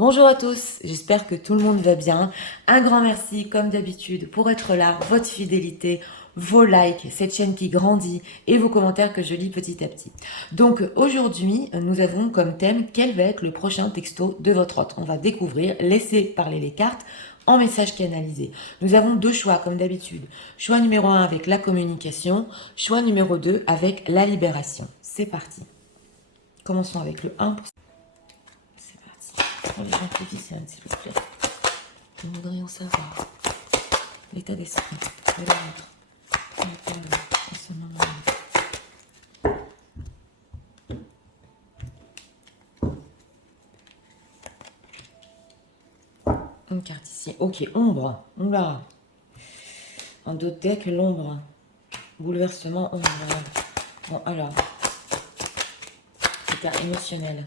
Bonjour à tous, j'espère que tout le monde va bien. Un grand merci, comme d'habitude, pour être là, votre fidélité, vos likes, cette chaîne qui grandit et vos commentaires que je lis petit à petit. Donc aujourd'hui, nous avons comme thème quel va être le prochain texto de votre hôte. On va découvrir, laisser parler les cartes en message canalisé. Nous avons deux choix comme d'habitude. Choix numéro 1 avec la communication, choix numéro 2 avec la libération. C'est parti. Commençons avec le 1 pour... C'est parti. Pour les gentiliciennes, s'il vous plaît. Nous voudrions savoir l'état d'esprit de la vôtre en ce moment. Une carte ici. Ok, ombre. Oula. En dos de deck, l'ombre. Bouleversement, ombre. Bon, alors. État émotionnel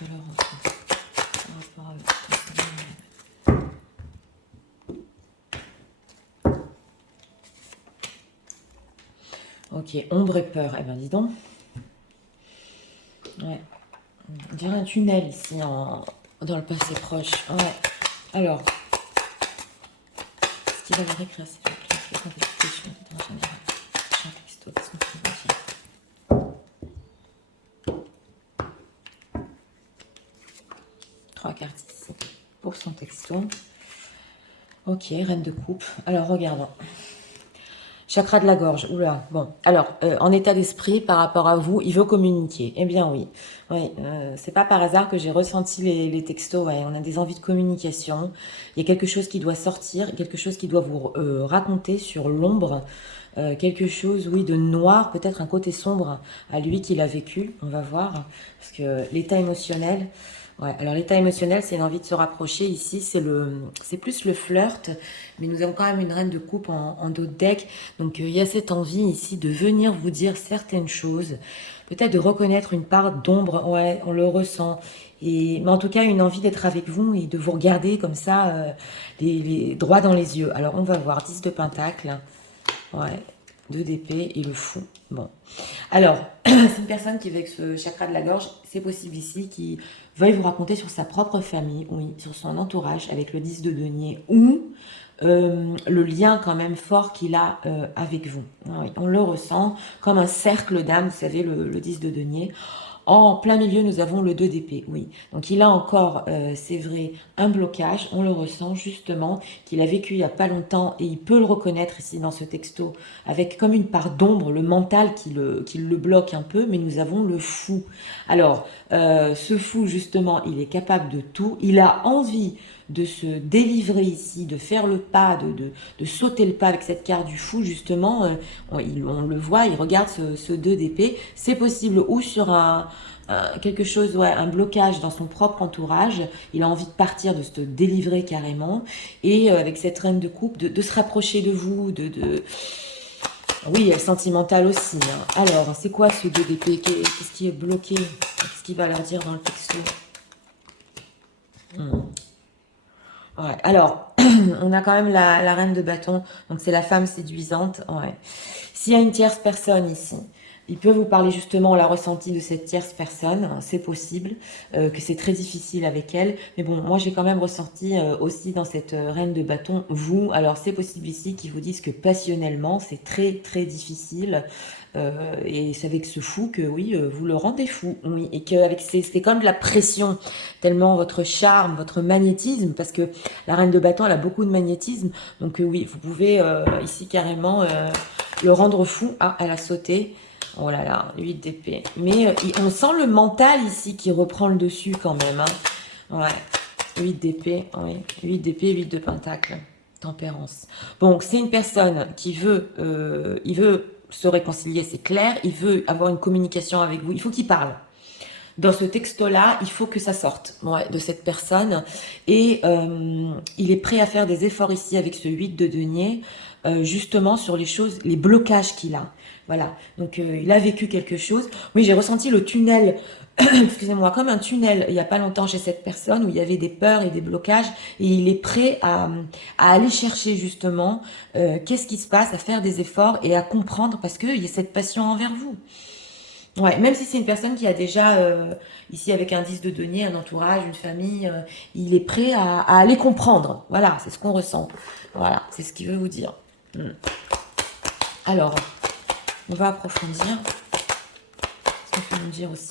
de leur enfant. Par rapport à... Ok, ombre et peur. Eh ben, dis donc. Ouais. On dirait un tunnel ici dans le passé proche. Ouais. Alors, ce qui va leur écrire, c'est la compétition en général. Chaque texto, parce qu'on peut aussi. 3 cartes ici pour son texto. Ok, reine de coupe. Alors, regardons. Chakra de la gorge, oula, bon. Alors, en état d'esprit, par rapport à vous, il veut communiquer. Eh bien oui, oui, c'est pas par hasard que j'ai ressenti les textos, ouais, on a des envies de communication. Il y a quelque chose qui doit sortir, quelque chose qui doit vous raconter sur l'ombre, quelque chose, oui, de noir, peut-être un côté sombre à lui qu'il a vécu, on va voir, parce que l'état émotionnel... Ouais, alors l'état émotionnel, c'est une envie de se rapprocher. Ici, c'est plus le flirt, mais nous avons quand même une reine de coupe en dos de deck. Donc, il y a cette envie ici de venir vous dire certaines choses, peut-être de reconnaître une part d'ombre. Ouais, on le ressent. Mais en tout cas, une envie d'être avec vous et de vous regarder comme ça, droit dans les yeux. Alors, on va voir 10 de pentacle. Ouais, 2 d'épée et le fou. Bon. Alors, c'est une personne qui est avec ce chakra de la gorge, c'est possible ici, qui veuille vous raconter sur sa propre famille, oui, sur son entourage, avec le 10 de denier, ou le lien quand même fort qu'il a avec vous. Oui, on le ressent comme un cercle d'âme, vous savez, le 10 de denier. En plein milieu, nous avons le 2 d'épée, oui. Donc il a encore, c'est vrai, un blocage, on le ressent justement, qu'il a vécu il n'y a pas longtemps et il peut le reconnaître ici dans ce texto, avec comme une part d'ombre, le mental qui le bloque un peu, mais nous avons le fou. Alors, ce fou justement, il est capable de tout, il a envie de se délivrer ici, de faire le pas, de sauter le pas avec cette carte du fou, justement, on le voit, il regarde ce 2 d'épée, c'est possible ou sur quelque chose, ouais, un blocage dans son propre entourage, il a envie de partir, de se délivrer carrément, et avec cette reine de coupe, de se rapprocher de vous, oui, elle est sentimentale aussi. Hein. Alors, c'est quoi ce 2 d'épée? Qu'est-ce qui est bloqué? Qu'est-ce qu'il va leur dire dans le texto? Ouais. Alors, on a quand même la reine de bâton, donc c'est la femme séduisante. Ouais. S'il y a une tierce personne ici, il peut vous parler justement, on l'a ressenti de cette tierce personne, hein, c'est possible, que c'est très difficile avec elle. Mais bon, moi j'ai quand même ressenti aussi dans cette reine de bâton, vous, alors c'est possible ici qu'ils vous disent que passionnellement, c'est très très difficile. Et c'est avec ce fou que oui, vous le rendez fou, oui, et qu'avec c'est comme de la pression, tellement votre charme, votre magnétisme, parce que la reine de bâton, elle a beaucoup de magnétisme, donc oui, vous pouvez ici carrément le rendre fou. Ah, elle a sauté. Oh là là, 8 d'épée. Mais on sent le mental ici qui reprend le dessus quand même. Hein. Ouais, 8 d'épée, oui. 8 d'épée, 8 de pentacle. Tempérance. Bon, c'est une personne qui il veut se réconcilier, c'est clair. Il veut avoir une communication avec vous. Il faut qu'il parle. Dans ce texto-là, il faut que ça sorte, ouais, de cette personne. Et il est prêt à faire des efforts ici avec ce 8 de denier, justement sur les choses, les blocages qu'il a. Voilà, donc il a vécu quelque chose. Oui, j'ai ressenti le tunnel, excusez-moi, comme un tunnel il n'y a pas longtemps chez cette personne où il y avait des peurs et des blocages. Et il est prêt à aller chercher justement qu'est-ce qui se passe, à faire des efforts et à comprendre parce qu'il y a cette passion envers vous. Ouais, même si c'est une personne qui a déjà, ici avec un 10 de denier, un entourage, une famille, il est prêt à aller comprendre. Voilà, c'est ce qu'on ressent. Voilà, c'est ce qu'il veut vous dire. Alors, on va approfondir. Ce qu'il faut nous dire aussi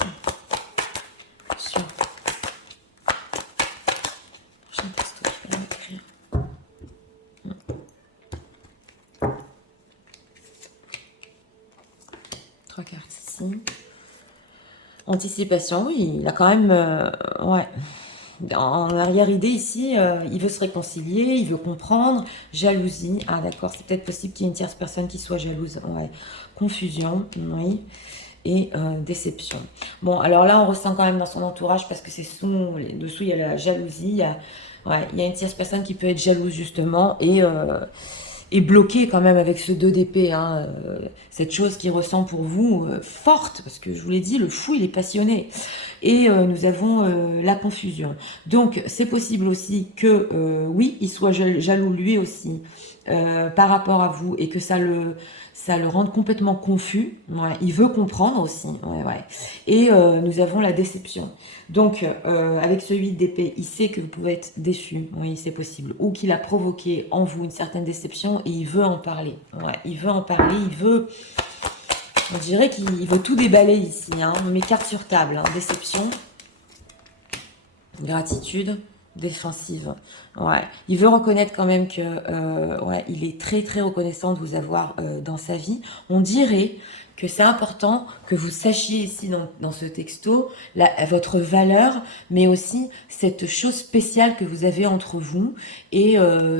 sur le prochain texto qu'il va écrire. 3 cartes ici. Anticipation, oui, il a quand même... ouais. En arrière-idée ici, il veut se réconcilier, il veut comprendre. Jalousie, ah d'accord, c'est peut-être possible qu'il y ait une tierce personne qui soit jalouse. Ouais. Confusion, oui. Et déception. Bon, alors là, on ressent quand même dans son entourage, parce que c'est dessous, il y a la jalousie, ouais, il y a une tierce personne qui peut être jalouse justement, et bloqué quand même avec ce 2 d'épée, hein, cette chose qu'il ressent pour vous, forte, parce que je vous l'ai dit, le fou, il est passionné. Et nous avons la confusion. Donc, c'est possible aussi que, oui, il soit jaloux lui aussi, par rapport à vous, et que ça le rende complètement confus. Ouais, il veut comprendre aussi. Ouais, ouais. Et nous avons la déception. Donc, avec ce 8 d'épée, il sait que vous pouvez être déçu. Oui, c'est possible. Ou qu'il a provoqué en vous une certaine déception et il veut en parler. Ouais, il veut en parler, il veut... On dirait qu'il veut tout déballer ici. Hein. On met carte sur table. Hein. Déception, gratitude, défensive. Ouais. Il veut reconnaître quand même que ouais, il est très très reconnaissant de vous avoir dans sa vie. On dirait que c'est important que vous sachiez ici dans ce texto votre valeur, mais aussi cette chose spéciale que vous avez entre vous. Et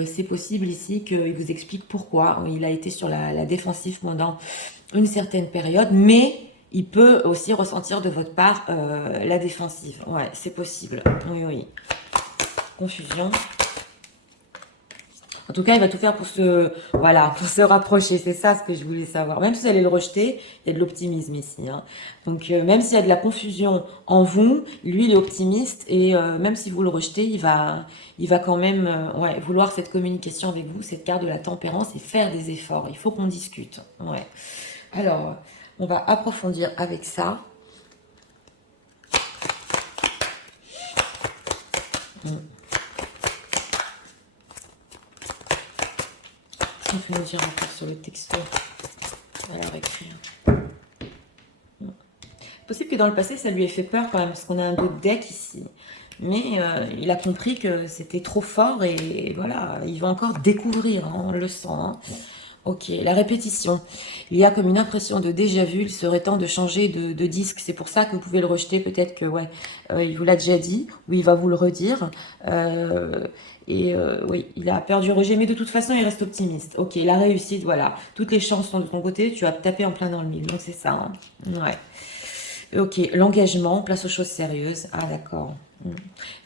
c'est possible ici qu'il vous explique pourquoi il a été sur la défensive pendant une certaine période, mais il peut aussi ressentir de votre part la défensive. Ouais, c'est possible. Oui, oui. Confusion. En tout cas, il va tout faire pour voilà, pour se rapprocher. C'est ça ce que je voulais savoir. Même si vous allez le rejeter, il y a de l'optimisme ici. Hein. Donc, même s'il y a de la confusion en vous, lui, il est optimiste. Et même si vous le rejetez, il va quand même ouais, vouloir cette communication avec vous, cette carte de la tempérance et faire des efforts. Il faut qu'on discute. Ouais. Alors, on va approfondir avec ça. On peut nous dire encore sur le texto. Alors, écrire. Possible que dans le passé, ça lui ait fait peur quand même, parce qu'on a un autre deck ici. Mais il a compris que c'était trop fort et voilà, il va encore découvrir, hein, on le sent. Hein. Ok, la répétition. Il y a comme une impression de déjà-vu, il serait temps de changer de disque. C'est pour ça que vous pouvez le rejeter, peut-être que, ouais, il vous l'a déjà dit, ou il va vous le redire. Oui, il a peur du rejet, mais de toute façon, il reste optimiste. Ok, la réussite, voilà. Toutes les chances sont de ton côté, tu vas taper en plein dans le mille. Donc c'est ça, hein. Ouais. Ok, l'engagement, place aux choses sérieuses. Ah d'accord.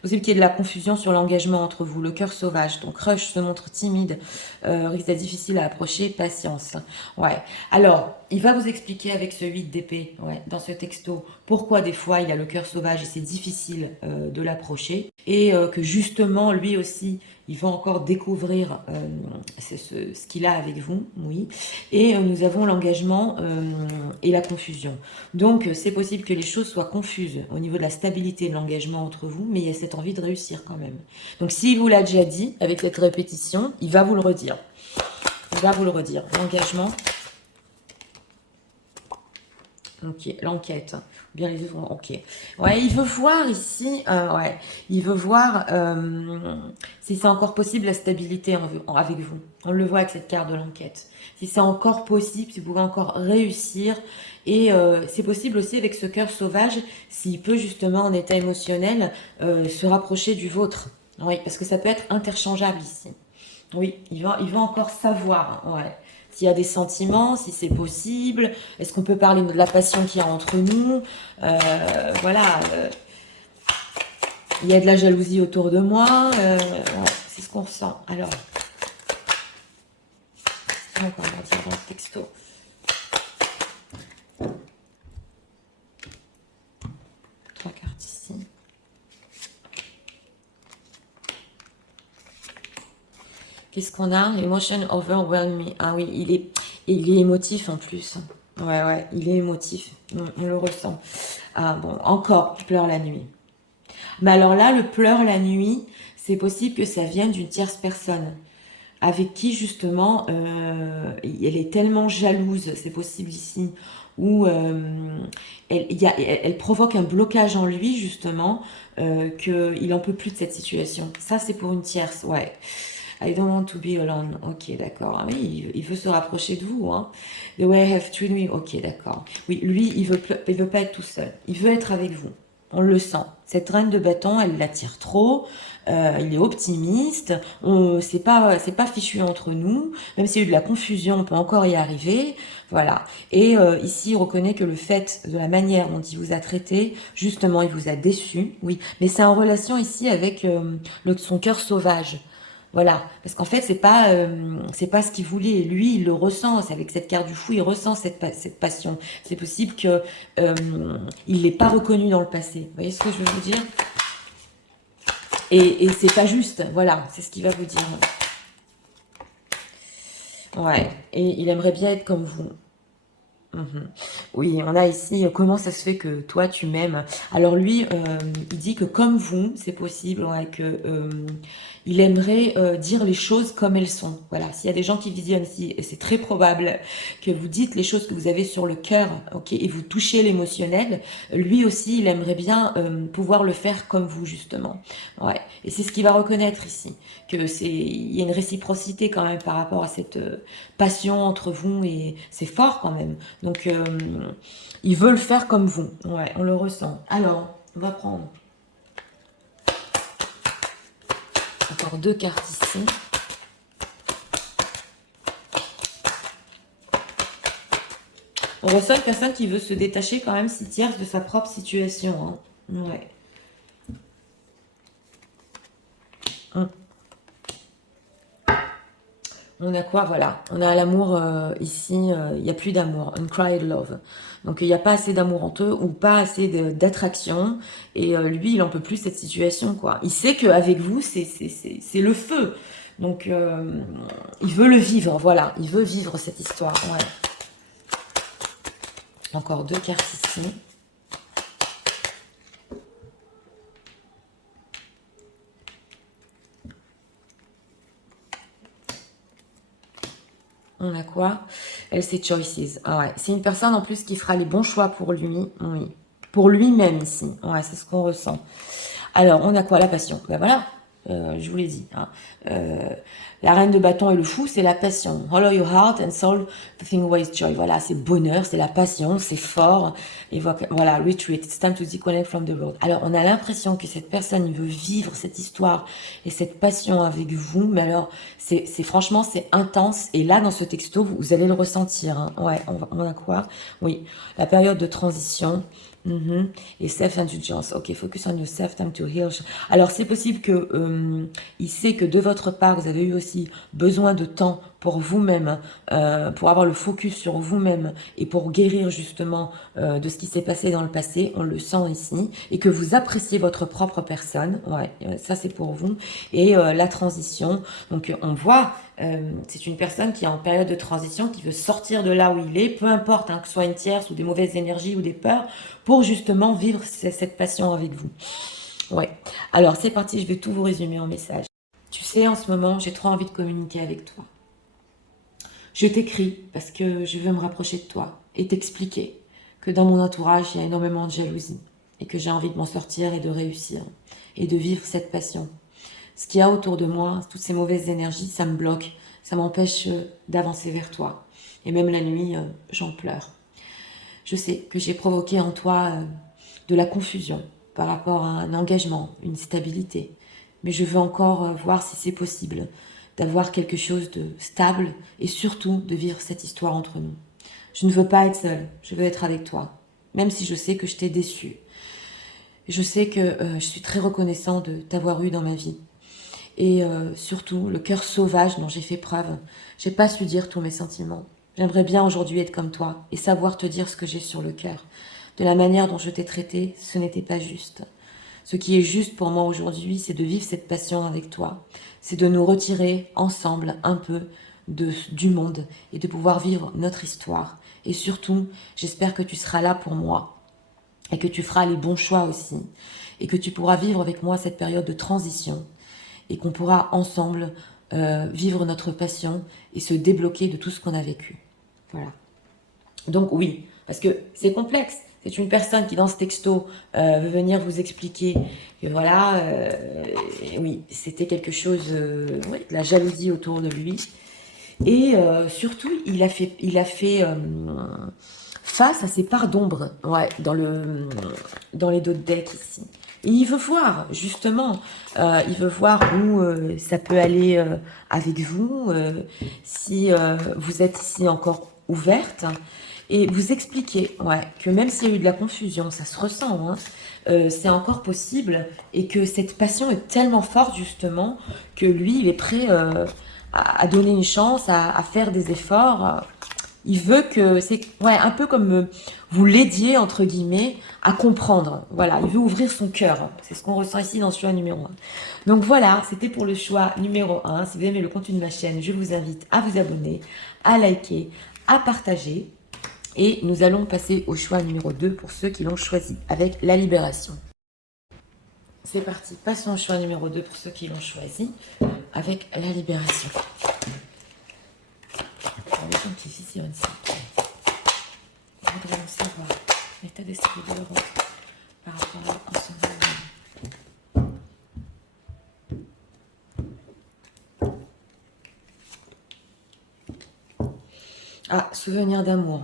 Possible qu'il y ait de la confusion sur l'engagement entre vous. Le cœur sauvage. Donc Rush se montre timide, risque d'être difficile à approcher. Patience. Ouais. Alors, il va vous expliquer avec ce 8 d'épée, ouais, dans ce texto, pourquoi des fois il a le cœur sauvage et c'est difficile de l'approcher. Et que justement, lui aussi, il va encore découvrir ce qu'il a avec vous, oui. Et nous avons l'engagement et la confusion. Donc, c'est possible que les choses soient confuses au niveau de la stabilité de l'engagement entre vous, mais il y a cette envie de réussir quand même. Donc, s'il vous l'a déjà dit, avec cette répétition, il va vous le redire. Il va vous le redire. L'engagement. Ok, l'enquête. Bien les œuvres. Ok. Ouais, il veut voir ici. Ouais, il veut voir si c'est encore possible la stabilité avec vous. On le voit avec cette carte de l'enquête. Si c'est encore possible, si vous pouvez encore réussir. Et c'est possible aussi avec ce cœur sauvage, s'il peut justement en état émotionnel se rapprocher du vôtre. Oui, parce que ça peut être interchangeable ici. Oui, il va encore savoir. Ouais. S'il y a des sentiments, si c'est possible, est-ce qu'on peut parler de la passion qu'il y a entre nous. Voilà, il y a de la jalousie autour de moi, ouais, c'est ce qu'on ressent. Alors, on va dire dans le texto. Trois cartes ici. Qu'est-ce qu'on a? Emotion overwhelm me. Ah oui, il est émotif en plus. Ouais, ouais, il est émotif. On le ressent. Ah bon, encore, tu pleures la nuit. Mais alors là, le pleur la nuit, c'est possible que ça vienne d'une tierce personne avec qui justement elle est tellement jalouse, c'est possible ici, où elle provoque un blocage en lui justement, qu'il en peut plus de cette situation. Ça c'est pour une tierce, ouais. I don't want to be alone. Ok, d'accord. Ah oui, il veut se rapprocher de vous. Hein. The way I have treated me. Ok, d'accord. Oui, lui, il veut pas être tout seul. Il veut être avec vous. On le sent. Cette reine de bâton, elle l'attire trop. Il est optimiste. C'est pas fichu entre nous. Même s'il y a eu de la confusion, on peut encore y arriver. Voilà. Et ici, il reconnaît que le fait de la manière dont il vous a traité, justement, il vous a déçu. Oui, mais c'est en relation ici avec son cœur sauvage. Voilà, parce qu'en fait, c'est pas ce qu'il voulait. Et lui, il le ressent. C'est avec cette carte du fou, il ressent cette passion. C'est possible que il l'ait pas reconnu dans le passé. Vous voyez ce que je veux vous dire? Et c'est pas juste. Voilà, c'est ce qu'il va vous dire. Ouais. Et il aimerait bien être comme vous. Mhm. Oui, on a ici, comment ça se fait que toi tu m'aimes? Alors lui, il dit que comme vous, c'est possible, ouais, que il aimerait dire les choses comme elles sont. Voilà, s'il y a des gens qui visionnent ici, et c'est très probable que vous dites les choses que vous avez sur le cœur, ok, et vous touchez l'émotionnel. Lui aussi, il aimerait bien pouvoir le faire comme vous justement. Ouais, et c'est ce qu'il va reconnaître ici, que il y a une réciprocité quand même par rapport à cette passion entre vous et c'est fort quand même. Donc, il veut le faire comme vous. Ouais, on le ressent. Alors, on va prendre encore deux cartes ici. On ressent une personne qui veut se détacher quand même, si tierce, de sa propre situation. Hein. Ouais. On a quoi? Voilà. On a l'amour ici. Il n'y a plus d'amour. Uncried love. Donc, il n'y a pas assez d'amour entre eux ou pas assez d'attraction. Et lui, il en peut plus cette situation, quoi. Il sait qu'avec vous, c'est le feu. Donc, il veut le vivre. Voilà. Il veut vivre cette histoire. Ouais. Encore deux cartes ici. On a quoi? Elle, c'est choices. Ah ouais. C'est une personne en plus qui fera les bons choix pour lui. Oui. Pour lui-même ici. Ouais, c'est ce qu'on ressent. Alors, on a quoi? La passion. Ben voilà. Je vous l'ai dit. Hein. La reine de bâton et le fou, c'est la passion. Hollow your heart and soul, the thing always joy. Voilà, c'est bonheur, c'est la passion, c'est fort. Et voilà, retreat, it's time to disconnect from the world. Alors, on a l'impression que cette personne, il veut vivre cette histoire et cette passion avec vous. Mais alors, franchement, c'est intense. Et là, dans ce texto, vous allez le ressentir. Hein. Ouais, on a quoi? Oui, la période de transition. Et self-indulgence. Ok, focus on yourself, time to heal. Alors, c'est possible que il sait que de votre part, vous avez eu aussi besoin de temps pour vous-même, pour avoir le focus sur vous-même et pour guérir justement de ce qui s'est passé dans le passé. On le sent ici. Et que vous appréciez votre propre personne. Ouais, ça c'est pour vous. Et la transition. Donc, on voit c'est une personne qui est en période de transition, qui veut sortir de là où il est, peu importe hein, que ce soit une tierce ou des mauvaises énergies ou des peurs, pour justement vivre cette passion avec vous. Ouais. Alors c'est parti, je vais tout vous résumer en message. Tu sais, en ce moment, j'ai trop envie de communiquer avec toi. Je t'écris parce que je veux me rapprocher de toi et t'expliquer que dans mon entourage, il y a énormément de jalousie et que j'ai envie de m'en sortir et de réussir et de vivre cette passion. Ce qu'il y a autour de moi, toutes ces mauvaises énergies, ça me bloque, ça m'empêche d'avancer vers toi. Et même la nuit, j'en pleure. Je sais que j'ai provoqué en toi de la confusion par rapport à un engagement, une stabilité. Mais je veux encore voir si c'est possible d'avoir quelque chose de stable et surtout de vivre cette histoire entre nous. Je ne veux pas être seule, je veux être avec toi, même si je sais que je t'ai déçue. Je sais que je suis très reconnaissant de t'avoir eu dans ma vie. Et surtout, le cœur sauvage dont j'ai fait preuve. J'ai pas su dire tous mes sentiments. J'aimerais bien aujourd'hui être comme toi et savoir te dire ce que j'ai sur le cœur. De la manière dont je t'ai traité, ce n'était pas juste. Ce qui est juste pour moi aujourd'hui, c'est de vivre cette passion avec toi. C'est de nous retirer ensemble un peu du monde et de pouvoir vivre notre histoire Et surtout, j'espère que tu seras là pour moi et que tu feras les bons choix aussi. Et que tu pourras vivre avec moi cette période de transition. Et qu'on pourra ensemble vivre notre passion et se débloquer de tout ce qu'on a vécu. Voilà. Donc oui, parce que c'est complexe. C'est une personne qui, dans ce texto, veut venir vous expliquer que voilà, oui, c'était quelque chose, oui, de la jalousie autour de lui. Et surtout, il a fait face à ses parts d'ombre, ouais, dans les deux decks ici. Et il veut voir, justement, il veut voir où ça peut aller avec vous, si vous êtes ici encore ouverte, et vous expliquer, ouais, que même s'il y a eu de la confusion, ça se ressent, hein, c'est encore possible, et que cette passion est tellement forte, justement, que lui, il est prêt à donner une chance, à faire des efforts. Il veut que, c'est ouais, un peu comme vous l'aidiez, entre guillemets, à comprendre. Voilà, il veut ouvrir son cœur. C'est ce qu'on ressent ici dans ce choix numéro 1. Donc voilà, c'était pour le choix numéro 1. Si vous aimez le contenu de ma chaîne, je vous invite à vous abonner, à liker, à partager. Et nous allons passer au choix numéro 2 pour ceux qui l'ont choisi, avec la libération. C'est parti, passons au choix numéro 2 pour ceux qui l'ont choisi, avec la libération. Nous voudrions savoir l'état d'esprit de l'Europe par rapport à ce moment. Ah, souvenir d'amour.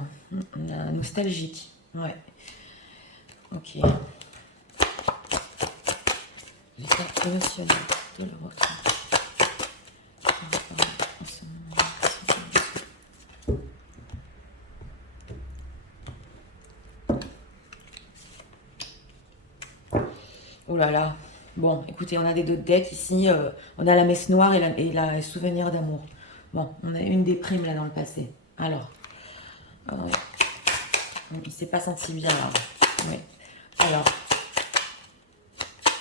Nostalgique. Ouais. Ok. L'état émotionnel de l'Europe. Oh là là. Bon, écoutez, on a des deux decks ici. On a la messe noire et la souvenir d'amour. Bon, on a une des primes là dans le passé. Alors. Il s'est pas senti bien là. Oui. Alors.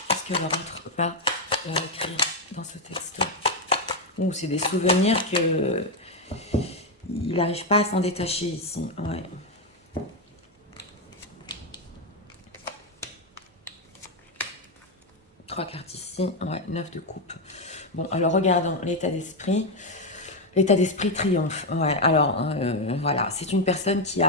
Qu'est-ce que l'autre pas écrire dans ce texte? Ouh, c'est des souvenirs que il n'arrive pas à s'en détacher ici. Ouais. Trois cartes ici. Ouais, 9 de coupe. Bon, alors regardons l'état d'esprit. L'état d'esprit triomphe. Ouais, alors voilà, c'est une personne il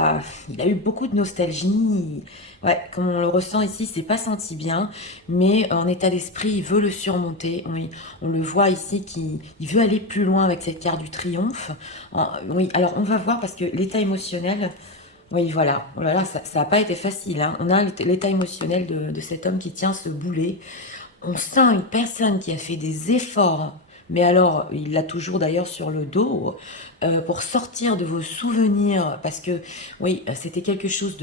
a eu beaucoup de nostalgie. Ouais, comme on le ressent ici, il s'est pas senti bien, mais en état d'esprit, il veut le surmonter. Oui, on le voit ici qu'il veut aller plus loin avec cette carte du triomphe. Oui, alors on va voir parce que l'état émotionnel. Oui, voilà. Oh là là, ça n'a pas été facile, hein. On a l'état émotionnel de cet homme qui tient ce boulet. On sent une personne qui a fait des efforts, mais alors, il l'a toujours d'ailleurs sur le dos, pour sortir de vos souvenirs, parce que, oui, c'était quelque chose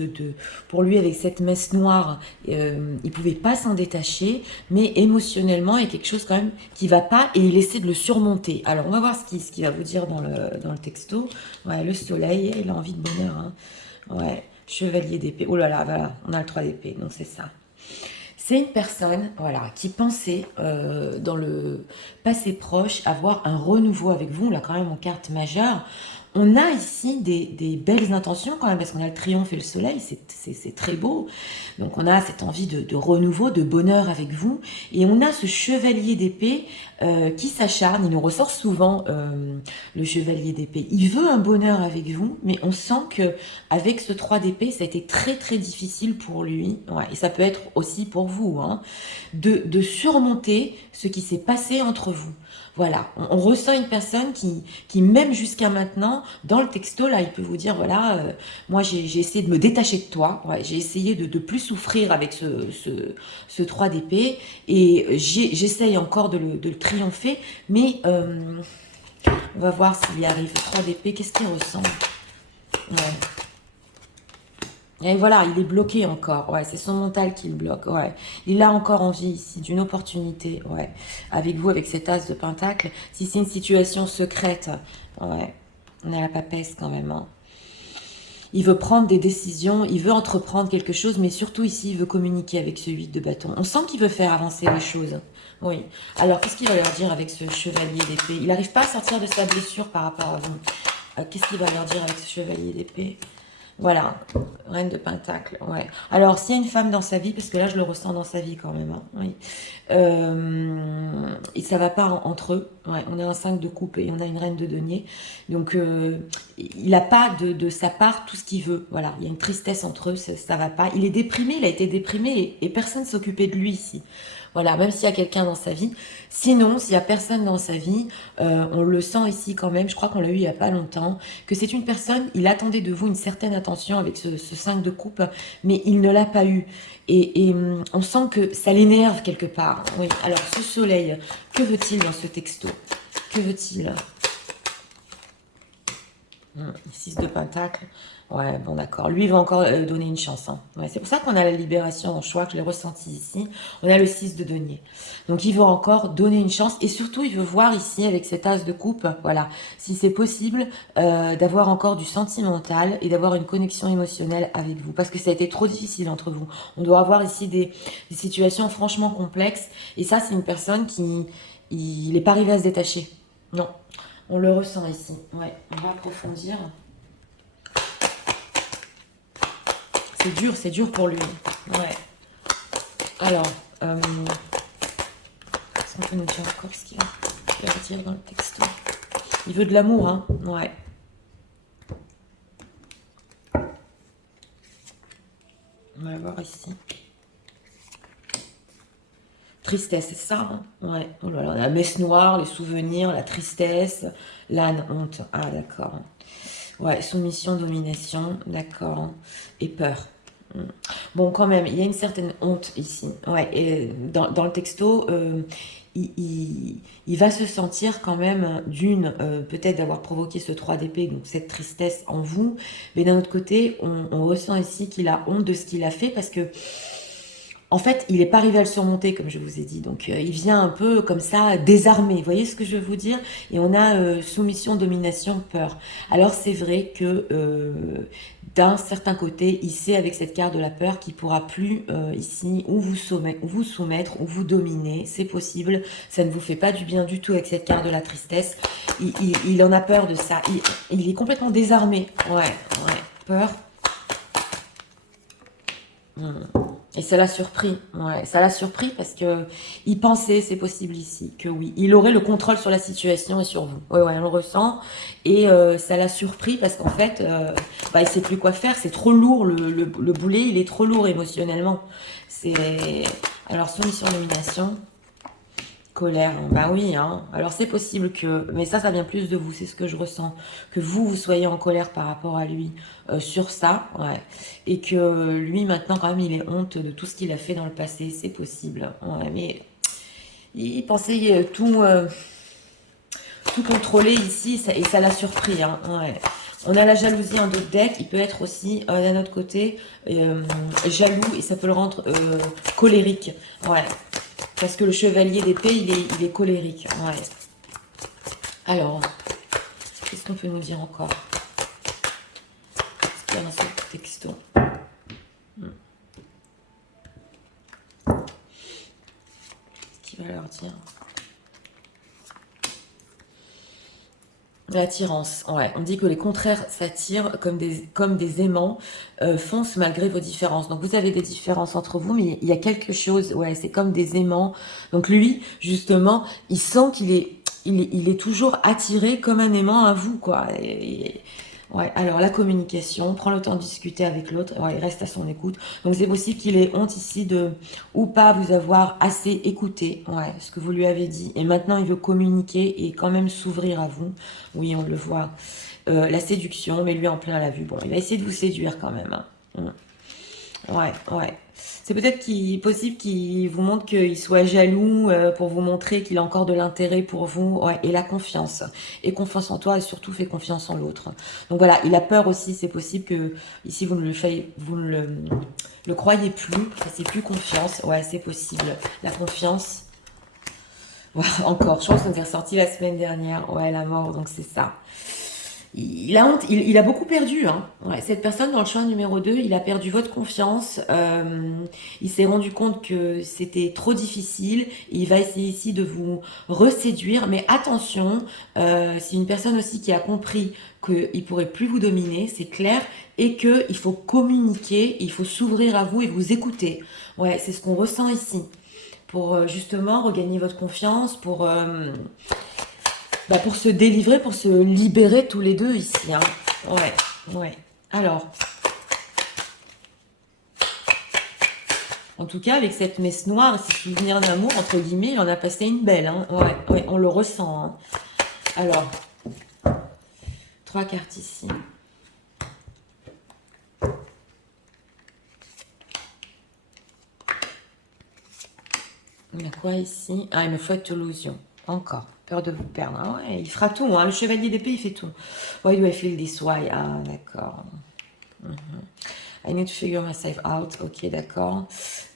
pour lui, avec cette messe noire, il pouvait pas s'en détacher, mais émotionnellement, il y a quelque chose quand même qui va pas, et il essaie de le surmonter. Alors, on va voir ce qu'il va vous dire dans le texto. Ouais, le soleil, il a envie de bonheur, hein. Ouais, chevalier d'épée. Oh là là, voilà, on a le 3 d'épée, donc c'est ça. C'est une personne, voilà, qui pensait dans le passé proche avoir un renouveau avec vous. On l'a quand même en carte majeure. On a ici des belles intentions quand même, parce qu'on a le triomphe et le soleil, c'est très beau. Donc on a cette envie de renouveau, de bonheur avec vous. Et on a ce chevalier d'épée qui s'acharne. Il nous ressort souvent le chevalier d'épée. Il veut un bonheur avec vous, mais on sent que avec ce 3 d'épée, ça a été très très difficile pour lui. Ouais, et ça peut être aussi pour vous, hein, de surmonter ce qui s'est passé entre vous. Voilà, on ressent une personne qui même jusqu'à maintenant, dans le texto, là, il peut vous dire, voilà, moi j'ai essayé de me détacher de toi, ouais, j'ai essayé de plus souffrir avec ce 3 d'épée, et j'essaye encore de le triompher, mais on va voir s'il y arrive. 3 d'épée, qu'est-ce qu'il ressent? Ouais. Et voilà, il est bloqué encore. Ouais, c'est son mental qui le bloque. Ouais, il a encore envie ici d'une opportunité. Ouais, avec vous, avec cet as de pentacle. Si c'est une situation secrète, ouais, on a la papesse quand même, hein. Il veut prendre des décisions, il veut entreprendre quelque chose, mais surtout ici, il veut communiquer avec ce 8 de bâton. On sent qu'il veut faire avancer les choses. Oui. Alors, qu'est-ce qu'il va leur dire avec ce chevalier d'épée? Il n'arrive pas à sortir de sa blessure par rapport à vous. Qu'est-ce qu'il va leur dire avec ce chevalier d'épée? Voilà, reine de Pentacle, ouais. Alors, s'il y a une femme dans sa vie, parce que là, je le ressens dans sa vie quand même, hein, oui. Et ça va pas entre eux. Ouais, on a un 5 de coupe et on a une reine de denier. Donc, il n'a pas de sa part tout ce qu'il veut. Voilà, il y a une tristesse entre eux, ça va pas. Il est déprimé, il a été déprimé et personne ne s'occupait de lui ici. Voilà, même s'il y a quelqu'un dans sa vie. Sinon, s'il y a personne dans sa vie, on le sent ici quand même, je crois qu'on l'a eu il y a pas longtemps, que c'est une personne, il attendait de vous une certaine attention avec ce 5 de coupe, mais il ne l'a pas eu. Et on sent que ça l'énerve quelque part. Oui, alors ce soleil, que veut-il dans ce texto? Que veut-il? 6 de Pentacle. Ouais, bon d'accord. Lui, il va encore donner une chance. Hein. Ouais, c'est pour ça qu'on a la libération en choix, que je l'ai ressenti ici. On a le 6 de denier. Donc, il veut encore donner une chance. Et surtout, il veut voir ici, avec cet as de coupe, voilà, si c'est possible d'avoir encore du sentimental et d'avoir une connexion émotionnelle avec vous. Parce que ça a été trop difficile entre vous. On doit avoir ici des situations franchement complexes. Et ça, c'est une personne qui... Il n'est pas arrivé à se détacher. Non. On le ressent ici. Ouais, on va approfondir. C'est dur pour lui. Ouais. Alors, est-ce qu'on peut nous dire encore ce qu'il va dire dans le texte? Il veut de l'amour, hein. Ouais. On va voir ici. Tristesse, c'est ça, hein. Ouais. Oh là là, la messe noire, les souvenirs, la tristesse, l'âne, honte. Ah, d'accord. Ouais, soumission, domination, d'accord. Et peur. Bon, quand même, il y a une certaine honte ici. Ouais, et dans le texto, il va se sentir quand même d'une, peut-être d'avoir provoqué ce 3 d'épée, donc cette tristesse en vous. Mais d'un autre côté, on ressent ici qu'il a honte de ce qu'il a fait parce que en fait, il n'est pas arrivé à le surmonter, comme je vous ai dit. Donc, il vient un peu comme ça, désarmé. Vous voyez ce que je veux vous dire? Et on a soumission, domination, peur. Alors, c'est vrai que d'un certain côté, il sait avec cette carte de la peur qu'il pourra plus ici ou vous soumettre, ou vous dominer. C'est possible. Ça ne vous fait pas du bien du tout avec cette carte de la tristesse. Il en a peur de ça. Il est complètement désarmé. Ouais, ouais. Peur. Et ça l'a surpris, ouais, ça l'a surpris parce que il pensait, c'est possible ici, que oui, il aurait le contrôle sur la situation et sur vous. Ouais, ouais, on le ressent. Et ça l'a surpris parce qu'en fait, bah, il sait plus quoi faire. C'est trop lourd, le boulet, il est trop lourd émotionnellement. C'est alors soumission, domination. Colère, bah oui, hein. Alors c'est possible que, mais ça vient plus de vous, c'est ce que je ressens, que vous soyez en colère par rapport à lui sur ça, ouais, et que lui maintenant quand même il est honte de tout ce qu'il a fait dans le passé, c'est possible, ouais, mais il pensait tout contrôler ici et ça l'a surpris, hein, ouais. On a la jalousie en d'autres decks, il peut être aussi d'un autre côté jaloux et ça peut le rendre colérique, ouais. Parce que le chevalier d'épée, il est colérique. Ouais. Alors, qu'est-ce qu'on peut nous dire encore? Qu'est-ce qu'il y a dans ce texto? Qu'est-ce qu'il va leur dire? L'attirance, ouais. On dit que les contraires s'attirent comme des aimants, foncent malgré vos différences. Donc vous avez des différences entre vous, mais il y a quelque chose, ouais, c'est comme des aimants. Donc lui, justement, il sent il est toujours attiré comme un aimant à vous, quoi. Ouais, alors la communication, prend le temps de discuter avec l'autre, ouais, il reste à son écoute. Donc c'est possible qu'il ait honte ici de ou pas vous avoir assez écouté, ouais, ce que vous lui avez dit. Et maintenant il veut communiquer et quand même s'ouvrir à vous. Oui, on le voit. La séduction, mais lui en plein à la vue. Bon, il va essayer de vous séduire quand même. Hein. Ouais, ouais. C'est peut-être possible qu'il vous montre qu'il soit jaloux pour vous montrer qu'il a encore de l'intérêt pour vous. Ouais, et la confiance. Et confiance en toi et surtout fait confiance en l'autre. Donc voilà, il a peur aussi. C'est possible que ici vous ne le croyez plus. C'est plus confiance. Ouais, c'est possible. La confiance. Ouais, encore. Je pense qu'on est ressorti la semaine dernière. Ouais, la mort. Donc c'est ça. il a honte, il a beaucoup perdu. Hein. Ouais, cette personne dans le choix numéro 2, il a perdu votre confiance. Il s'est rendu compte que c'était trop difficile. Il va essayer ici de vous reséduire. Mais attention, c'est une personne aussi qui a compris qu'il ne pourrait plus vous dominer, c'est clair, et qu'il faut communiquer, il faut s'ouvrir à vous et vous écouter. Ouais, c'est ce qu'on ressent ici. Pour justement regagner votre confiance, pour se délivrer, pour se libérer tous les deux ici. Hein. Ouais, ouais. Alors, en tout cas, avec cette messe noire, ces souvenirs d'amour, entre guillemets, il en a passé une belle. Hein. Ouais, ouais, on le ressent. Hein. Alors, 3 cartes ici. Il y a quoi ici? Ah, il me faut être illusion. Encore. Peur de vous perdre. Ah ouais, il fera tout. Hein. Le chevalier d'épée, il fait tout. Why do I feel this way? Ah, d'accord. I need to figure myself out. Ok, d'accord.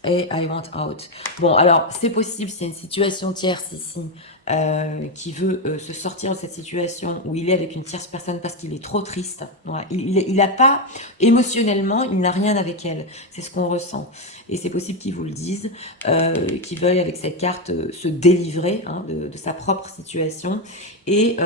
Et I want out. Bon, alors, c'est possible, c'est une situation tierce ici qui veut se sortir de cette situation où il est avec une tierce personne parce qu'il est trop triste. Ouais, il n'a pas, émotionnellement, il n'a rien avec elle. C'est ce qu'on ressent. Et c'est possible qu'il vous le dise, qu'il veuille avec cette carte se délivrer hein, de sa propre situation. Et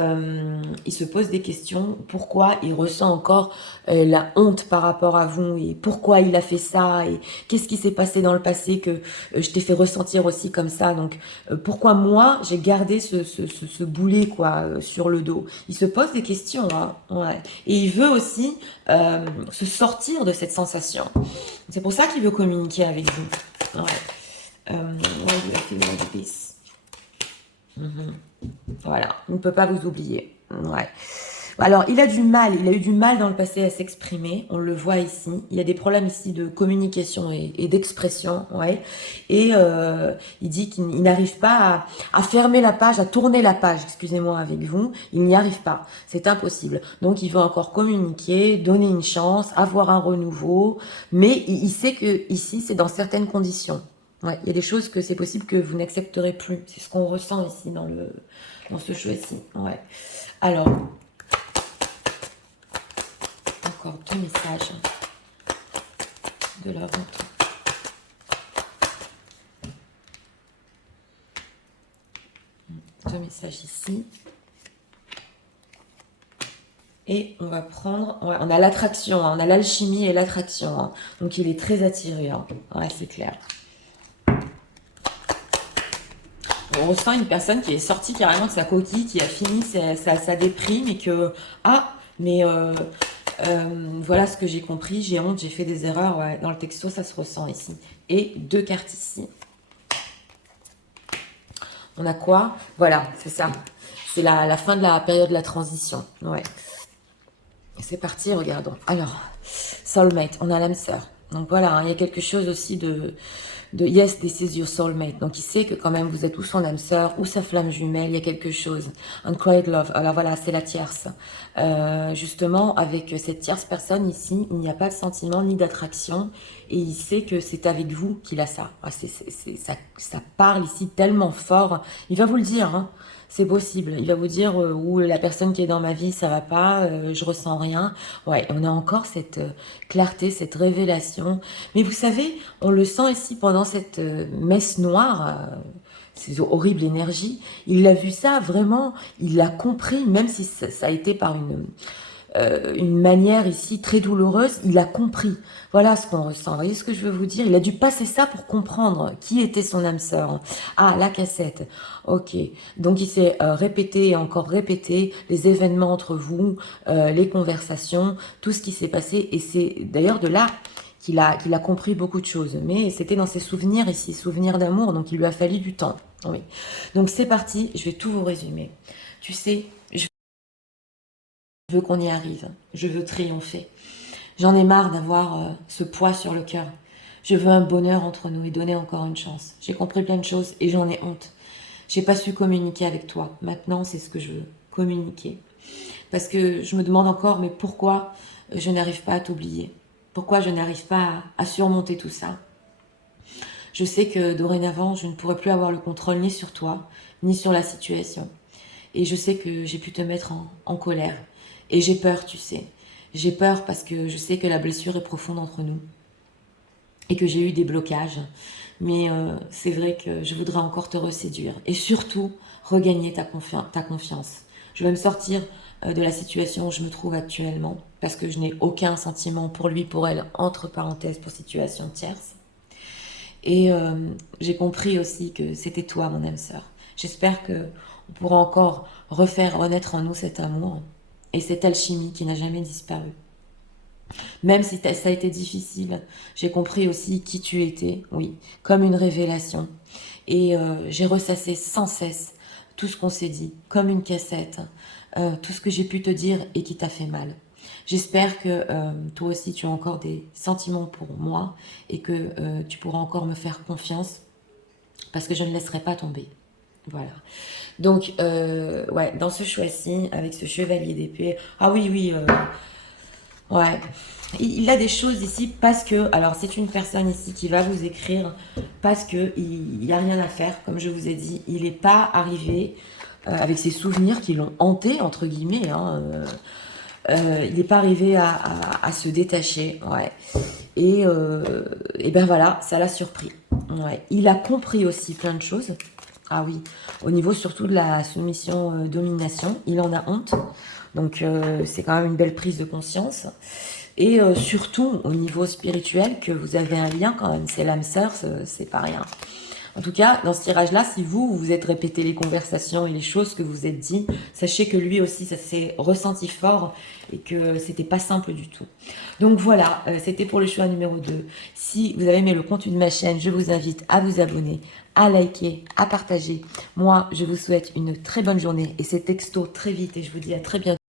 il se pose des questions. Pourquoi il ressent encore la honte par rapport à vous et pourquoi il a fait ça et qu'est-ce qui s'est passé dans le passé que je t'ai fait ressentir aussi comme ça. Donc pourquoi moi j'ai gardé ce boulet quoi sur le dos. Il se pose des questions hein, ouais. Et il veut aussi se sortir de cette sensation. C'est pour ça qu'il veut communiquer avec vous. Ouais. Il a fait de peace. Voilà, il ne peut pas vous oublier. Ouais. Alors, il a eu du mal dans le passé à s'exprimer, on le voit ici. Il y a des problèmes ici de communication et d'expression, ouais. Et il dit qu'il n'arrive pas à fermer la page, à tourner la page, excusez-moi, avec vous. Il n'y arrive pas, c'est impossible. Donc, il veut encore communiquer, donner une chance, avoir un renouveau, mais il sait que ici, c'est dans certaines conditions. Ouais, il y a des choses que c'est possible que vous n'accepterez plus. C'est ce qu'on ressent ici dans ce choix-ci. Ouais. Alors, encore 2 messages de la vente. Deux messages ici. Et on va prendre... Ouais, on a l'attraction, hein, on a l'alchimie et l'attraction. Hein. Donc il est très attiré. Hein. Ouais, c'est clair. On ressent une personne qui est sortie carrément de sa coquille, qui a fini sa déprime et que... Ah, mais... voilà ce que j'ai compris, j'ai honte, j'ai fait des erreurs. Ouais. Dans le texto, ça se ressent ici. Et 2 cartes ici. On a quoi? Voilà, c'est ça. C'est la fin de la période de la transition. Ouais. C'est parti, regardons. Alors, soulmate, on a l'âme sœur. Donc voilà, hein, il y a quelque chose aussi de yes, this is your soulmate. Donc il sait que quand même vous êtes ou son âme sœur ou sa flamme jumelle, il y a quelque chose. Unquiet love, alors voilà, c'est la tierce. Justement, avec cette tierce personne ici, il n'y a pas de sentiment ni d'attraction et il sait que c'est avec vous qu'il a ça. Ah, ça parle ici tellement fort. Il va vous le dire, hein. C'est possible. Il va vous dire ou la personne qui est dans ma vie, ça va pas, je ressens rien. Ouais, on a encore cette clarté, cette révélation. Mais vous savez, on le sent ici pendant cette messe noire, ces horribles énergies. Il a vu ça vraiment, il l'a compris, même si ça a été par une manière ici très douloureuse, il a compris. Voilà ce qu'on ressent. Vous voyez ce que je veux vous dire? Il a dû passer ça pour comprendre qui était son âme sœur. Ah, la cassette. Ok. Donc il s'est répété et encore répété les événements entre vous, les conversations, tout ce qui s'est passé. Et c'est d'ailleurs de là qu'il a compris beaucoup de choses. Mais c'était dans ses souvenirs ici, souvenirs d'amour. Donc il lui a fallu du temps. Oui. Donc c'est parti. Je vais tout vous résumer. Tu sais, je veux qu'on y arrive. Je veux triompher. J'en ai marre d'avoir ce poids sur le cœur. Je veux un bonheur entre nous et donner encore une chance. J'ai compris plein de choses et j'en ai honte. J'ai pas su communiquer avec toi. Maintenant, c'est ce que je veux. Communiquer. Parce que je me demande encore, mais pourquoi je n'arrive pas à t'oublier? Pourquoi je n'arrive pas à surmonter tout ça? Je sais que dorénavant, je ne pourrai plus avoir le contrôle ni sur toi, ni sur la situation. Et je sais que j'ai pu te mettre en colère. Et j'ai peur, tu sais. J'ai peur parce que je sais que la blessure est profonde entre nous et que j'ai eu des blocages. Mais c'est vrai que je voudrais encore te reséduire et surtout regagner ta confiance. Je vais me sortir de la situation où je me trouve actuellement parce que je n'ai aucun sentiment pour lui, pour elle, entre parenthèses, pour situation tierce. Et j'ai compris aussi que c'était toi, mon âme sœur. J'espère que on pourra encore renaître en nous cet amour et cette alchimie qui n'a jamais disparu. Même si ça a été difficile, j'ai compris aussi qui tu étais, oui, comme une révélation. Et j'ai ressassé sans cesse tout ce qu'on s'est dit, comme une cassette, tout ce que j'ai pu te dire et qui t'a fait mal. J'espère que toi aussi tu as encore des sentiments pour moi et que tu pourras encore me faire confiance parce que je ne laisserai pas tomber. Voilà. Donc, ouais, dans ce choix-ci, avec ce chevalier d'épée, ah oui, oui, ouais. Il a des choses ici parce que, alors c'est une personne ici qui va vous écrire parce que il n'y a rien à faire, comme je vous ai dit. Il n'est pas arrivé avec ses souvenirs qui l'ont hanté, entre guillemets. Hein, il n'est pas arrivé à se détacher. Ouais. Et ben voilà, ça l'a surpris. Ouais. Il a compris aussi plein de choses. Ah oui, au niveau surtout de la soumission-domination, il en a honte. Donc c'est quand même une belle prise de conscience. Et surtout au niveau spirituel, que vous avez un lien quand même, c'est l'âme sœur, c'est pas rien. En tout cas, dans ce tirage-là, si vous vous êtes répété les conversations et les choses que vous êtes dit, sachez que lui aussi, ça s'est ressenti fort et que c'était pas simple du tout. Donc voilà, c'était pour le choix numéro 2. Si vous avez aimé le contenu de ma chaîne, je vous invite à vous abonner, à liker, à partager. Moi, je vous souhaite une très bonne journée et c'est texto très vite et je vous dis à très bientôt.